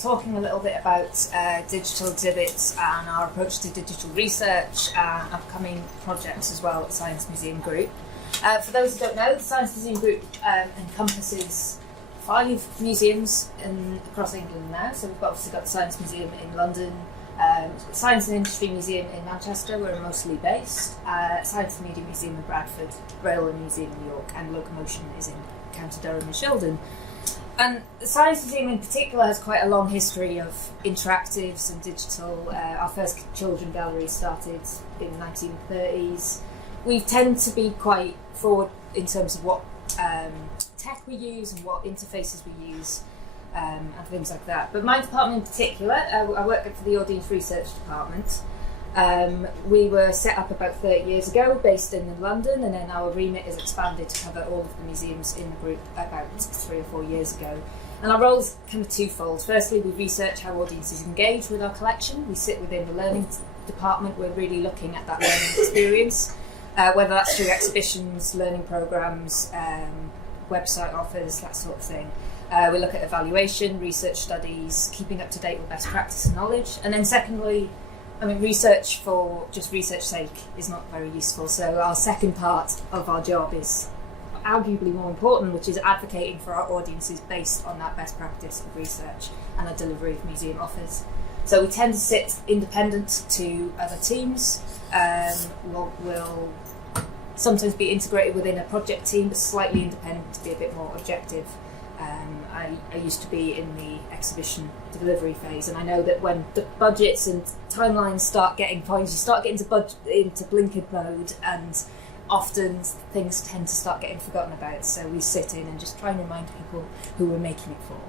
talking a little bit about digital exhibits and our approach to digital research and upcoming projects as well at Science Museum Group. For those who don't know, the Science Museum Group encompasses 5 museums across England now. So we've obviously got the Science Museum in London, Science and Industry Museum in Manchester, where we're mostly based, Science and Media Museum in Bradford, Railway Museum in York, and Locomotion is in County Durham and Sheldon. And the Science Museum in particular has quite a long history of interactives and digital. Our first children gallery started in the 1930s. We tend to be quite forward in terms of what tech we use and what interfaces we use and things like that. But my department in particular, I work for the Audience Research Department. We were set up about 30 years ago, based in London, and then our remit is expanded to cover all of the museums in the group about 3 or 4 years ago. And our role's kind of twofold. Firstly, we research how audiences engage with our collection. We sit within the learning department. We're really looking at that learning experience, whether that's through exhibitions, learning programmes, website offers, that sort of thing. We look at evaluation, research studies, keeping up to date with best practice and knowledge. And then secondly, research for just research's sake is not very useful. So our second part of our job is arguably more important, which is advocating for our audiences based on that best practice of research and the delivery of museum offers. So we tend to sit independent to other teams. We'll sometimes be integrated within a project team, but slightly independent to be a bit more objective. I used to be in the exhibition delivery phase, and I know that when the budgets and timelines start getting points, you start getting into blinkered mode, and often things tend to start getting forgotten about. So we sit in and just try and remind people who we're making it for.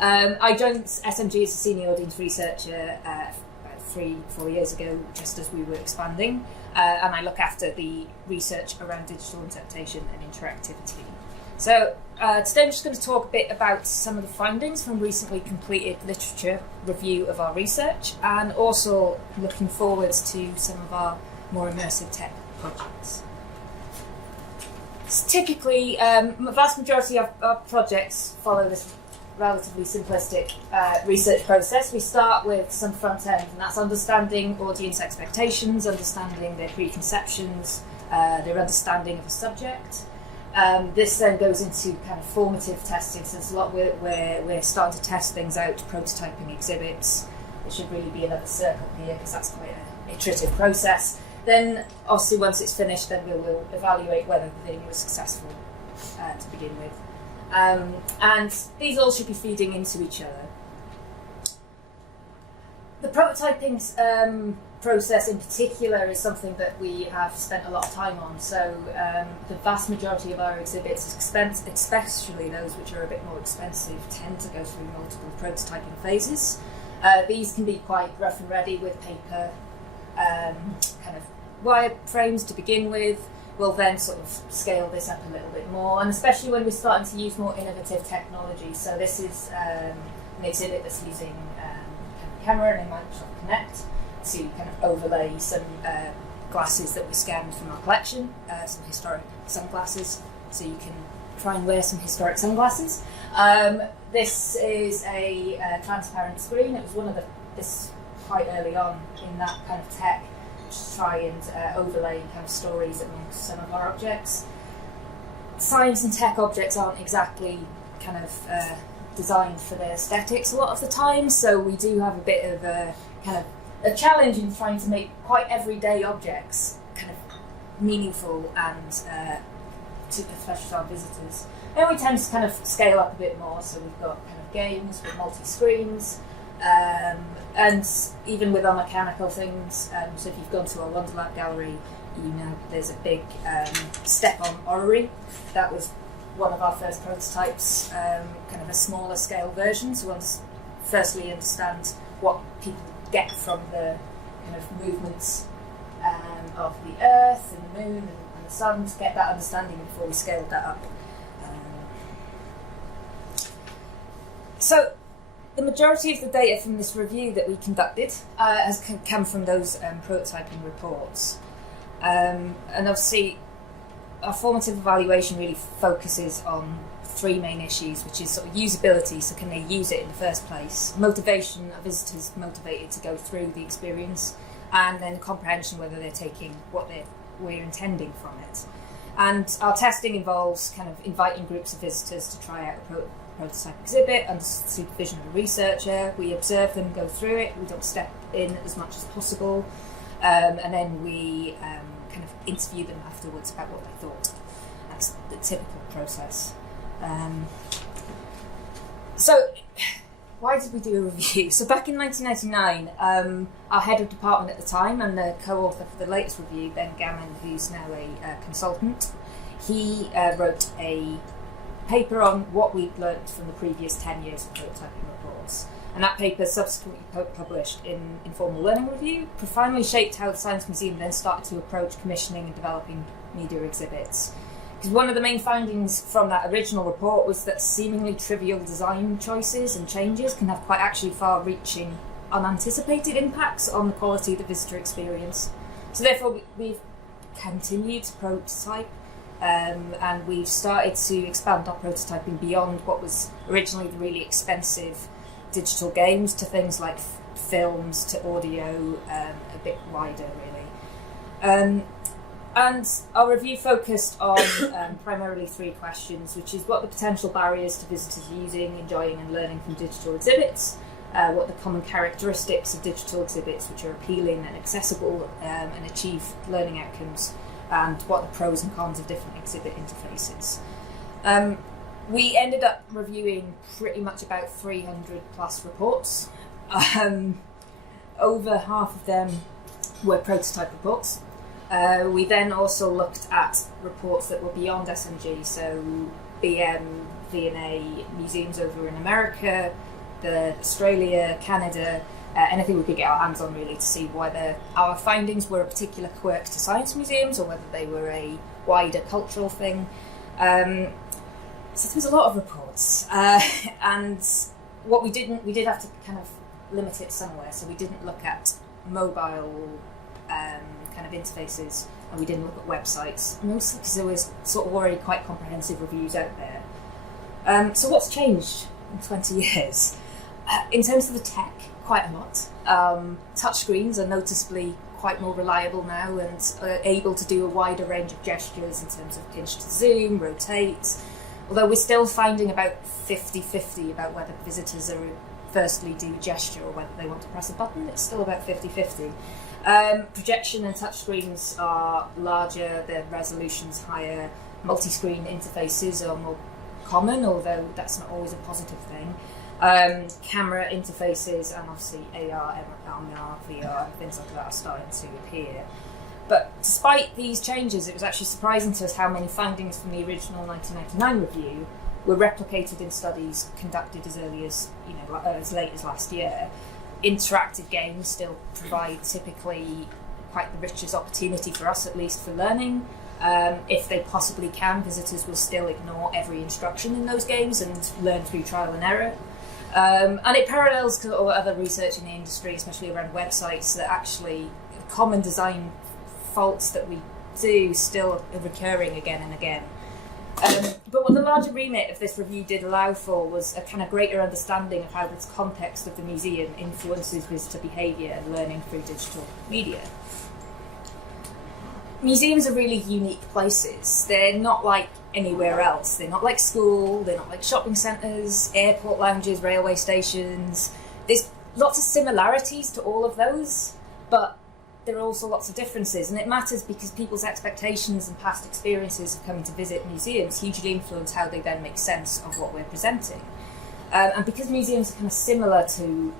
I joined SMG as a senior audience researcher about 3-4 years ago, just as we were expanding, and I look after the research around digital interpretation and interactivity. So today I'm just going to talk a bit about some of the findings from recently completed literature review of our research, and also looking forwards to some of our more immersive tech projects. So typically, the vast majority of our projects follow this relatively simplistic research process. We start with some front end, and that's understanding audience expectations, understanding their preconceptions, their understanding of a subject. This then goes into kind of formative testing, so there's a lot where we're starting to test things out, prototyping exhibits. There should really be another circle here because that's quite an iterative process. Then, obviously, once it's finished, then we'll evaluate whether the thing was successful to begin with. And these all should be feeding into each other. The prototyping process in particular is something that we have spent a lot of time on. So the vast majority of our exhibits, especially those which are a bit more expensive, tend to go through multiple prototyping phases. These can be quite rough and ready with paper kind of wire frames to begin with. We'll then sort of scale this up a little bit more, and especially when we're starting to use more innovative technology. So this is an exhibit that's using camera and Microsoft Connect to kind of overlay some glasses that we scanned from our collection, some historic sunglasses, so you can try and wear some historic sunglasses. This is a transparent screen. It was one of this quite early on in that kind of tech, to try and overlay kind of stories amongst some of our objects. Science and tech objects aren't exactly kind of designed for their aesthetics a lot of the time, so we do have a bit of a kind of a challenge in trying to make quite everyday objects kind of meaningful and especially to our visitors. And we tend to kind of scale up a bit more, so we've got kind of games with multi-screens, and even with our mechanical things. So if you've gone to our Wonderlab gallery, you know there's a big step-on orrery. That was one of our first prototypes, kind of a smaller scale version. So once firstly understand what people get from the kind of movements of the Earth and the Moon and the Sun, to get that understanding before we scaled that up. So the majority of the data from this review that we conducted has come from those prototyping reports. And obviously our formative evaluation really focuses on three main issues, which is sort of usability, so can they use it in the first place, motivation, are visitors motivated to go through the experience, and then comprehension, whether they're taking what we're intending from it. And our testing involves kind of inviting groups of visitors to try out a prototype exhibit under supervision of a researcher. We observe them go through it, we don't step in as much as possible, and then we kind of interview them afterwards about what they thought. That's the typical process. So why did we do a review? So back in 1999, our head of department at the time and the co-author for the latest review, Ben Gammon, who's now a consultant, he wrote a paper on what we'd learnt from the previous 10 years of prototyping reports. And that paper subsequently published in Informal Learning Review, profoundly shaped how the Science Museum then started to approach commissioning and developing media exhibits. Because one of the main findings from that original report was that seemingly trivial design choices and changes can have quite actually far-reaching, unanticipated impacts on the quality of the visitor experience. So therefore we've continued to prototype, and we've started to expand our prototyping beyond what was originally the really expensive digital games to things like films, to audio, a bit wider really. And our review focused on primarily three questions, which is what the potential barriers to visitors using, enjoying and learning from digital exhibits, what the common characteristics of digital exhibits which are appealing and accessible and achieve learning outcomes, and what the pros and cons of different exhibit interfaces. We ended up reviewing pretty much about 300 plus reports. Over half of them were prototype reports. We then also looked at reports that were beyond SMG, so BM, V&A, museums over in America, Australia, Canada, anything we could get our hands on really to see whether our findings were a particular quirk to science museums or whether they were a wider cultural thing. So there was a lot of reports, and what we did have to kind of limit it somewhere, so we didn't look at mobile kind of interfaces, and we didn't look at websites, mostly because there was sort of already quite comprehensive reviews out there. So what's changed in 20 years? In terms of the tech, quite a lot. Touchscreens are noticeably quite more reliable now and are able to do a wider range of gestures in terms of pinch to zoom, rotate, although we're still finding about 50-50 about whether visitors are firstly do a gesture or whether they want to press a button. It's still about 50-50. Projection and touchscreens are larger, their resolution's higher, multi-screen interfaces are more common, although that's not always a positive thing. Camera interfaces and obviously AR, MR, VR, things like that are starting to appear. But despite these changes, it was actually surprising to us how many findings from the original 1999 review were replicated in studies conducted as early as, as late as last year. Interactive games still provide typically quite the richest opportunity for us, at least for learning. If they possibly can, visitors will still ignore every instruction in those games and learn through trial and error. And it parallels other research in the industry, especially around websites, that actually common design faults that we do still are recurring again and again. But what the larger remit of this review did allow for was a kind of greater understanding of how the context of the museum influences visitor behaviour and learning through digital media. Museums are really unique places. They're not like anywhere else. They're not like school, they're not like shopping centres, airport lounges, railway stations. There's lots of similarities to all of those, but there are also lots of differences, and it matters because people's expectations and past experiences of coming to visit museums hugely influence how they then make sense of what we're presenting. And because museums are kind of similar to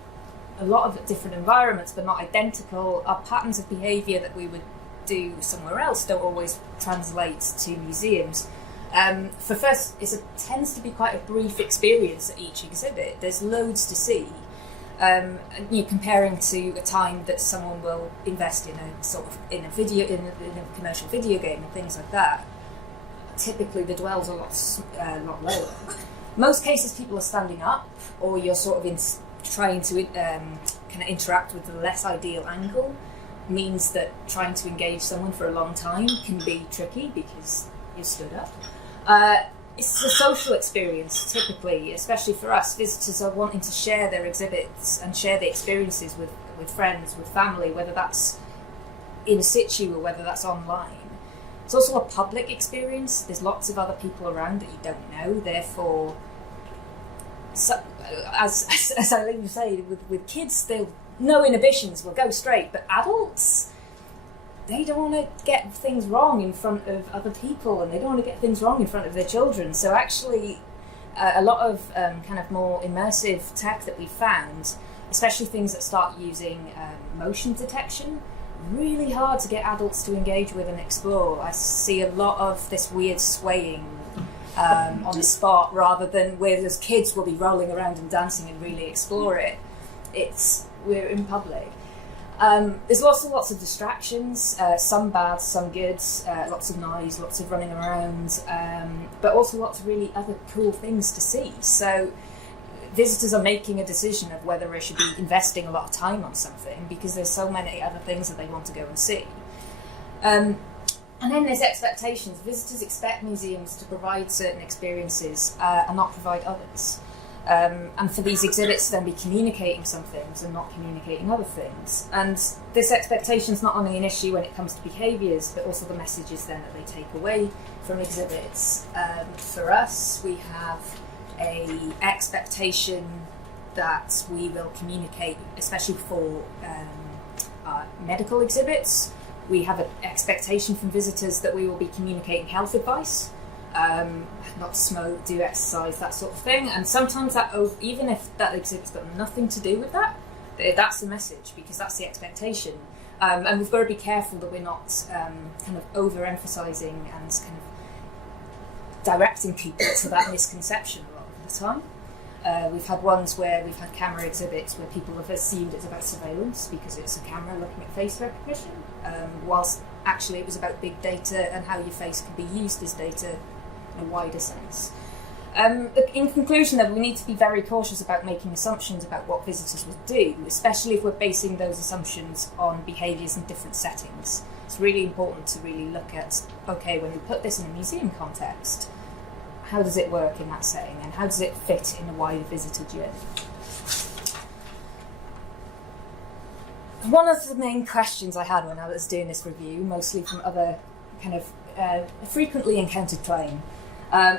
a lot of different environments but not identical, our patterns of behaviour that we would do somewhere else don't always translate to museums. For first, it tends to be quite a brief experience at each exhibit. There's loads to see. Comparing to a time that someone will invest in a commercial video game and things like that, typically the dwell's a lot lower. Most cases, people are standing up, or you're sort of trying to kind of interact with the less ideal angle. Means that trying to engage someone for a long time can be tricky because you're stood up. it's a social experience typically, especially for us. Visitors are wanting to share their exhibits and share the experiences with friends, with family, whether that's in situ or whether that's online. It's also a public experience. There's lots of other people around that you don't know, therefore, so, as I like to say, with kids, they'll no inhibitions, will go straight, but adults, they don't want to get things wrong in front of other people, and they don't want to get things wrong in front of their children. So actually, a lot of kind of more immersive tech that we found, especially things that start using motion detection, really hard to get adults to engage with and explore. I see a lot of this weird swaying on the spot, rather than where those kids will be rolling around and dancing and really explore it. We're in public. There's also lots of distractions, some bad, some good, lots of noise, lots of running around, but also lots of really other cool things to see. So visitors are making a decision of whether they should be investing a lot of time on something, because there's so many other things that they want to go and see. And then there's expectations. Visitors expect museums to provide certain experiences and not provide others. And for these exhibits to then be communicating some things and not communicating other things. And this expectation is not only an issue when it comes to behaviours, but also the messages then that they take away from exhibits. For us, we have an expectation that we will communicate, especially for our medical exhibits. We have an expectation from visitors that we will be communicating health advice. Not to smoke, do exercise, that sort of thing. And sometimes that, even if that exhibit's got nothing to do with that, that's the message, because that's the expectation. And we've got to be careful that we're not kind of overemphasising and kind of directing people to that misconception a lot of the time. We've had ones where we've had camera exhibits where people have assumed it's about surveillance because it's a camera looking at face recognition, whilst actually it was about big data and how your face can be used as data in a wider sense. In conclusion, though, we need to be very cautious about making assumptions about what visitors will do, especially if we're basing those assumptions on behaviours in different settings. It's really important to really look at, okay, when we put this in a museum context, how does it work in that setting, and how does it fit in a wider visitor journey? One of the main questions I had when I was doing this review, mostly from other kind of frequently encountered claim,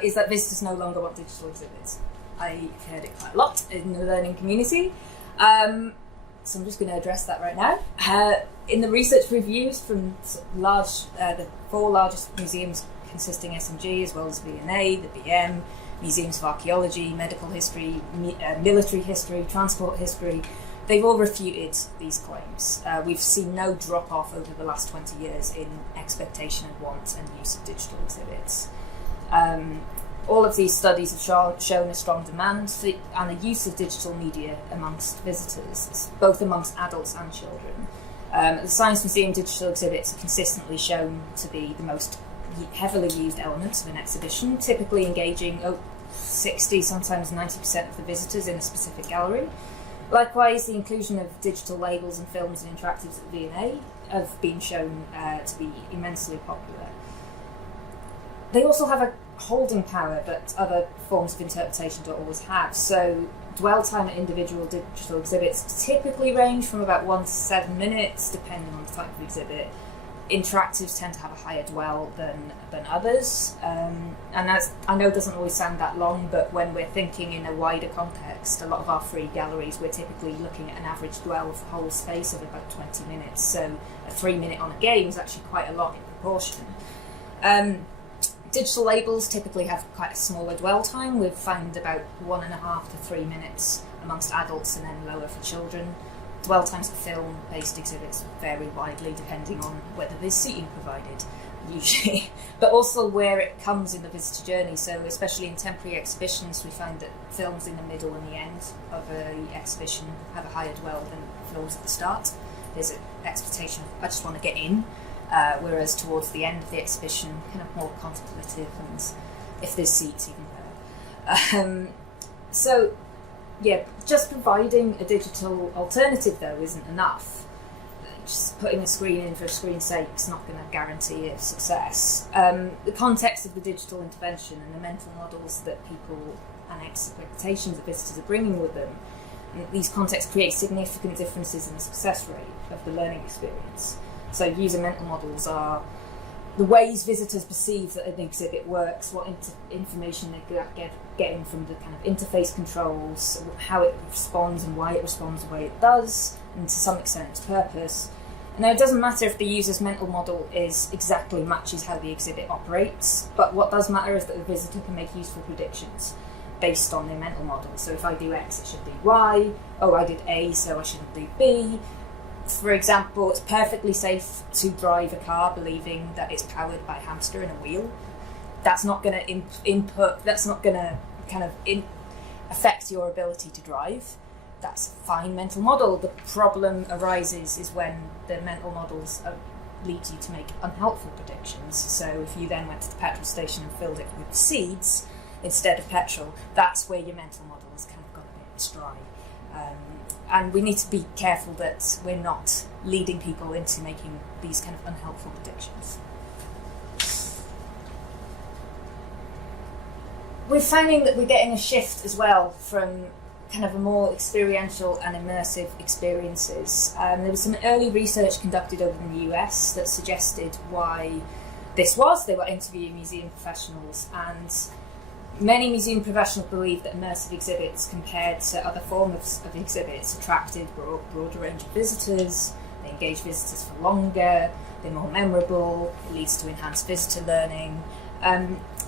is that visitors no longer want digital exhibits. I heard it quite a lot in the learning community, so I'm just going to address that right now. In the research reviews from the 4 largest museums consisting SMG, as well as V&A, the BM, Museums of Archaeology, Medical History, Military History, Transport History, they've all refuted these claims. We've seen no drop-off over the last 20 years in expectation and want and use of digital exhibits. All of these studies have shown a strong demand for and the use of digital media amongst visitors, both amongst adults and children. The Science Museum digital exhibits are consistently shown to be the most heavily used elements of an exhibition, typically engaging 60, sometimes 90% of the visitors in a specific gallery. Likewise, the inclusion of digital labels and films and interactives at V&A have been shown to be immensely popular. They also have a holding power that other forms of interpretation don't always have. So dwell time at individual digital exhibits typically range from about 1 to 7 minutes, depending on the type of exhibit. Interactives tend to have a higher dwell than others, and that's, I know, doesn't always sound that long, but when we're thinking in a wider context, a lot of our free galleries, we're typically looking at an average dwell of the whole space of about 20 minutes, so a 3 minute on a game is actually quite a lot in proportion. Digital labels typically have quite a smaller dwell time. We've found about 1.5 to 3 minutes amongst adults, and then lower for children. Dwell times for film-based exhibits vary widely depending on whether there's seating provided, usually, but also where it comes in the visitor journey. So especially in temporary exhibitions, we find that films in the middle and the end of an exhibition have a higher dwell than films at the start. There's an expectation of, I just want to get in, whereas towards the end of the exhibition, kind of more contemplative, and if there's seats, even better. So, yeah, just providing a digital alternative, though, isn't enough. just putting a screen in for a screen's sake is not going to guarantee a success. The context of the digital intervention and the mental models that people and expectations of visitors are bringing with them, and these contexts create significant differences in the success rate of the learning experience. So user mental models are the ways visitors perceive that an exhibit works, what information they're getting from the kind of interface controls, how it responds and why it responds the way it does, and to some extent its purpose. And now it doesn't matter if the user's mental model exactly matches how the exhibit operates, but what does matter is that the visitor can make useful predictions based on their mental model. So if I do X, it should do Y. Oh, I did A, so I shouldn't do B. For example, it's perfectly safe to drive a car believing that it's powered by a hamster and a wheel. That's not going to that's not going to kind of affect your ability to drive. That's a fine mental model. The problem arises is when the mental models lead you to make unhelpful predictions. So if you then went to the petrol station and filled it with seeds instead of petrol, that's where your mental model has kind of got a bit astray. And we need to be careful that we're not leading people into making these kind of unhelpful predictions. We're finding that we're getting a shift as well from kind of a more experiential and immersive experiences. There was some early research conducted over in the US that suggested why this was. They were interviewing museum professionals, and many museum professionals believe that immersive exhibits compared to other forms of exhibits attracted a broader range of visitors, they engage visitors for longer, they're more memorable, it leads to enhanced visitor learning.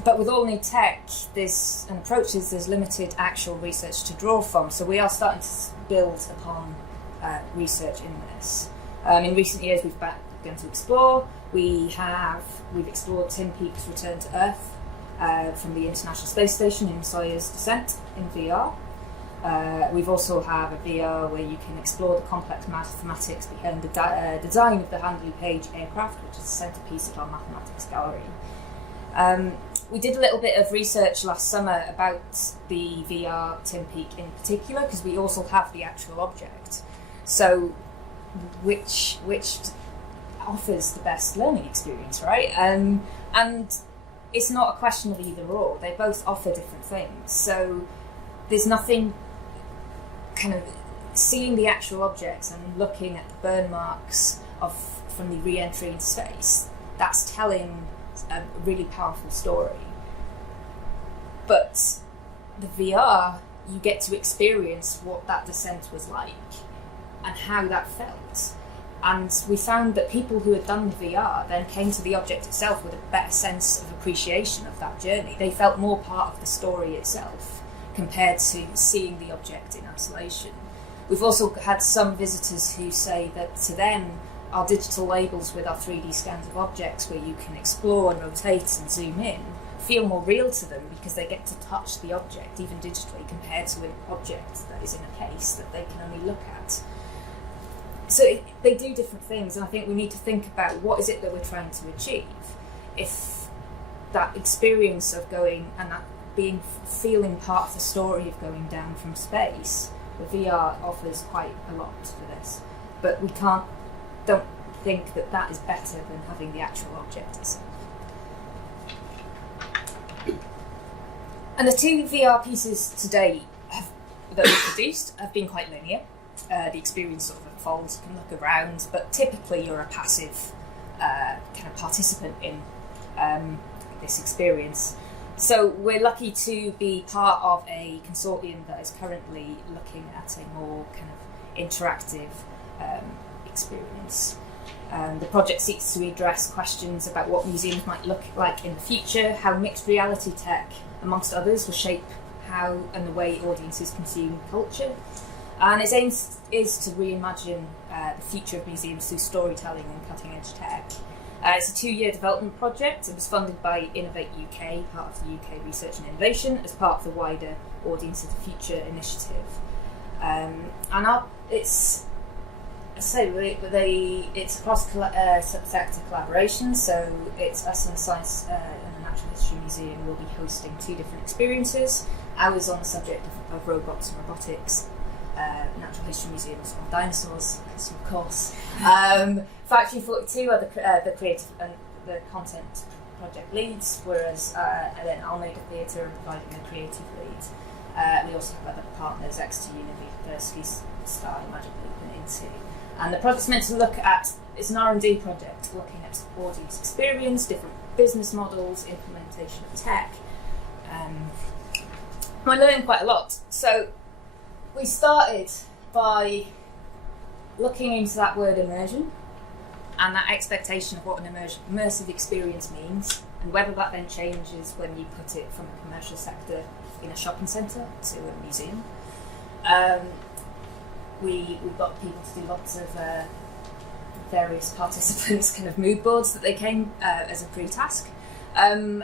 But with all new tech and approaches, there's limited actual research to draw from, so we are starting to build upon research in this. In recent years we've begun to explore. We've explored Tim Peake's return to Earth from the International Space Station in Sawyer's Descent in VR. We've also have a VR where you can explore the complex mathematics behind the design of the Handley Page aircraft, which is the centrepiece of our mathematics gallery. We did a little bit of research last summer about the VR Tim Peake in particular, because we also have the actual object. So which offers the best learning experience, right? And it's not a question of either or. They both offer different things. So there's nothing kind of seeing the actual objects and looking at the burn marks from the re-entry into space. That's telling a really powerful story. But the VR, you get to experience what that descent was like and how that felt. And we found that people who had done the VR then came to the object itself with a better sense of appreciation of that journey. They felt more part of the story itself compared to seeing the object in isolation. We've also had some visitors who say that to them, our digital labels with our 3D scans of objects where you can explore and rotate and zoom in feel more real to them because they get to touch the object, even digitally, compared to an object that is in a case that they can only look at. So they do different things, and I think we need to think about what is it that we're trying to achieve. If that experience of going and that feeling part of the story of going down from space, the VR offers quite a lot for this. But we don't think that is better than having the actual object itself. And the two VR pieces today that we've produced have been quite linear. The experience sort of unfolds, you can look around, but typically you're a passive kind of participant in this experience. So we're lucky to be part of a consortium that is currently looking at a more kind of interactive experience. The project seeks to address questions about what museums might look like in the future, how mixed reality tech, amongst others, will shape how and the way audiences consume culture. And its aim is to reimagine the future of museums through storytelling and cutting-edge tech. It's a 2-year development project. It was funded by Innovate UK, part of the UK Research and Innovation, as part of the wider Audience of the Future initiative. It's cross-sector collaboration, so it's us and the Science and the Natural History Museum will be hosting 2 different experiences. Ours on the subject of robots and robotics, natural history museums on dinosaurs, of course. Factory 42 are the creative and the content project leads, whereas and then Almeida Theatre are providing the creative lead. We also have other partners, Exeter University, Sky, Magic Leap and Into. And the project's meant to look at, it's an R&D project, looking at audience experience, different business models, implementation of tech. We're learning quite a lot. So we started by looking into that word immersion and that expectation of what an immersive experience means, and whether that then changes when you put it from a commercial sector in a shopping centre to a museum. We got people to do lots of various participants' kind of mood boards that they came as a pre-task. And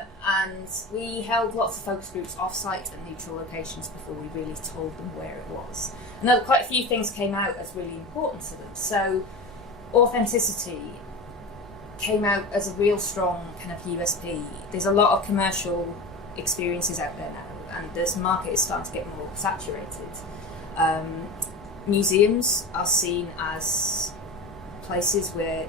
we held lots of focus groups off-site and neutral locations before we really told them where it was. And quite a few things came out as really important to them. So authenticity came out as a real strong kind of USP. There's a lot of commercial experiences out there now, and this market is starting to get more saturated. Museums are seen as places where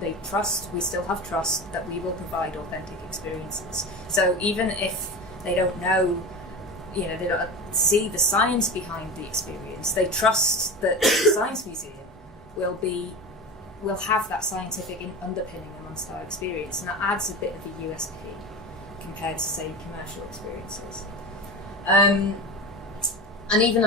they trust, we still have trust that we will provide authentic experiences. So even if they don't know, they don't see the science behind the experience, they trust that the Science Museum will have that scientific underpinning amongst our experience, and that adds a bit of a USP compared to, say, commercial experiences. And even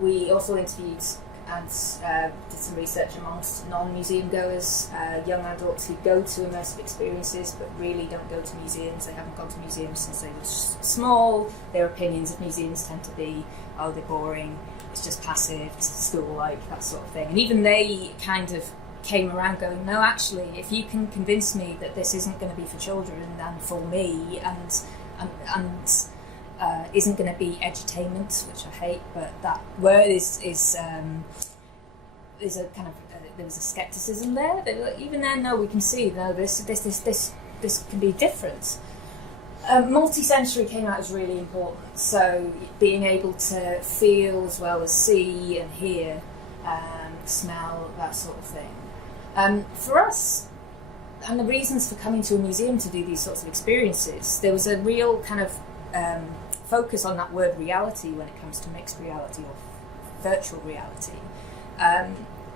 we also interviewed and did some research amongst non-museum goers, young adults who go to immersive experiences but really don't go to museums. They haven't gone to museums since they were small. Their opinions of museums tend to be, oh, they're boring, it's just passive, it's school-like, that sort of thing. And even they kind of came around going, no, actually, if you can convince me that this isn't going to be for children and for me and isn't going to be edutainment, which I hate, but that word is a kind of there was a skepticism there. They were like, even then, no, we can see no, this can be different. Multi-sensory came out as really important. So being able to feel as well as see and hear, smell, that sort of thing. For us, and the reasons for coming to a museum to do these sorts of experiences, there was a real kind of focus on that word reality when it comes to mixed reality or virtual reality.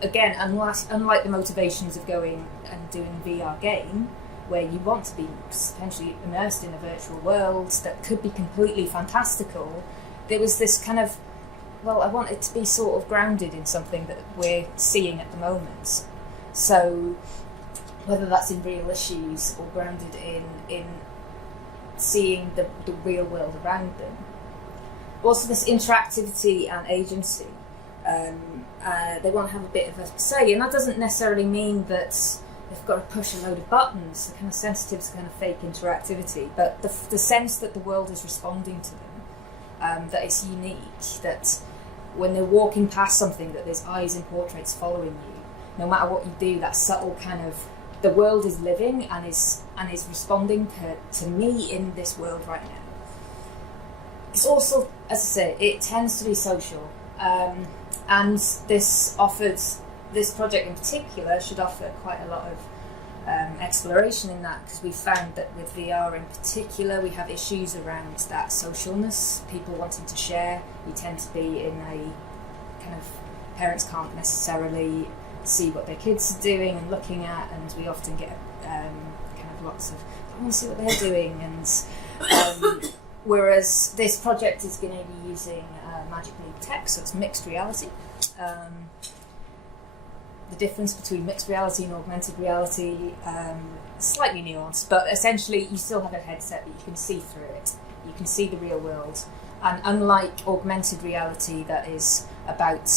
Again, unlike the motivations of going and doing a VR game, where you want to be potentially immersed in a virtual world that could be completely fantastical, there was this kind of, well, I want it to be sort of grounded in something that we're seeing at the moment. So whether that's in real issues or grounded in seeing the real world around them. Also this interactivity and agency. They want to have a bit of a say, and that doesn't necessarily mean that they've got to push a load of buttons, the kind of sensitive to kind of fake interactivity, but the sense that the world is responding to them, that it's unique, that when they're walking past something, that there's eyes and portraits following you. No matter what you do, that subtle kind of, the world is living and is responding to me in this world right now. It's also, as I say, it tends to be social, and this project in particular should offer quite a lot of exploration in that, because we found that with VR in particular we have issues around that socialness, people wanting to share. We tend to be in a kind of, parents can't necessarily see what their kids are doing and looking at, and we often get kind of lots of, I want to see what they're doing, and whereas this project is going to be using Magic Leap tech, so it's mixed reality. The difference between mixed reality and augmented reality, slightly nuanced, but essentially you still have a headset that you can see through it. You can see the real world, and unlike augmented reality that is about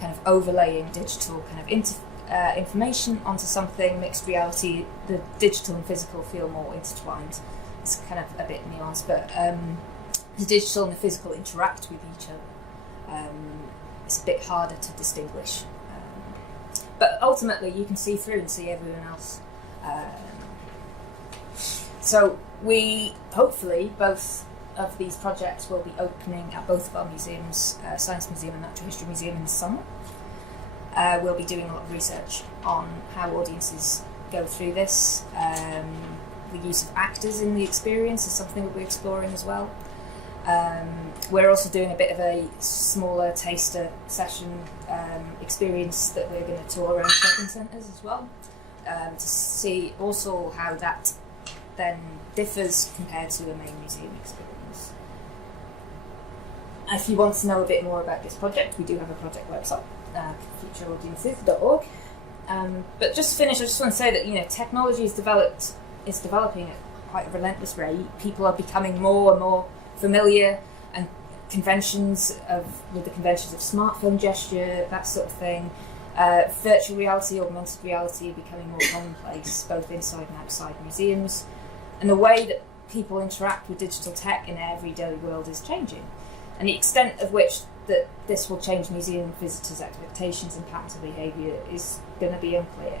kind of overlaying digital kind of information onto something, mixed reality, the digital and physical feel more intertwined. It's kind of a bit nuanced, but the digital and the physical interact with each other. It's a bit harder to distinguish. But ultimately you can see through and see everyone else. So we hopefully both of these projects will be opening at both of our museums, Science Museum and Natural History Museum, in the summer. We'll be doing a lot of research on how audiences go through this. The use of actors in the experience is something that we're exploring as well. We're also doing a bit of a smaller taster session experience that we're going to tour around shopping centres as well, to see also how that then differs compared to a main museum experience. If you want to know a bit more about this project, we do have a project website, futureaudiences.org. But just to finish, I just want to say that technology is developing at quite a relentless rate. People are becoming more and more familiar, and with the conventions of smartphone gesture, that sort of thing. Virtual reality, augmented reality are becoming more commonplace, both inside and outside museums. And the way that people interact with digital tech in their everyday world is changing. And the extent of which that this will change museum visitors' expectations and patterns of behaviour is going to be unclear.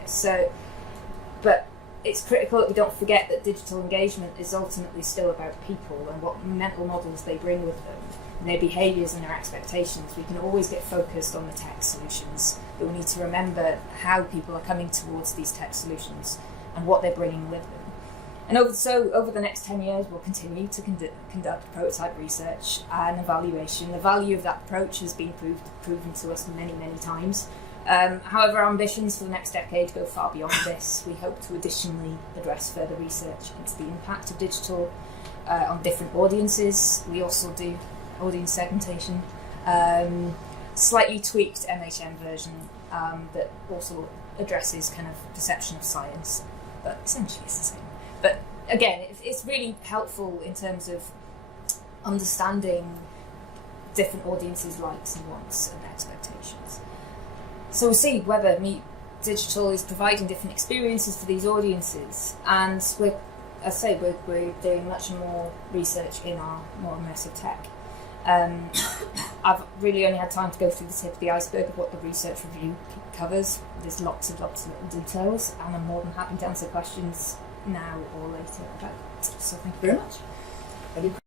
But it's critical that we don't forget that digital engagement is ultimately still about people and what mental models they bring with them, and their behaviours and their expectations. We can always get focused on the tech solutions, but we need to remember how people are coming towards these tech solutions and what they're bringing with them. And over the next 10 years, we'll continue to conduct prototype research and evaluation. The value of that approach has been proven to us many, many times. However, our ambitions for the next decade go far beyond this. We hope to additionally address further research into the impact of digital on different audiences. We also do audience segmentation, slightly tweaked MHM version that also addresses kind of perception of science, but essentially it's the same. But again, it's really helpful in terms of understanding different audiences' likes and wants and expectations. So we'll see whether digital is providing different experiences for these audiences, and we're doing much more research in our more immersive tech. I've really only had time to go through the tip of the iceberg of what the research review covers. There's lots of little details, and I'm more than happy to answer questions now or later about it. So thank you very much.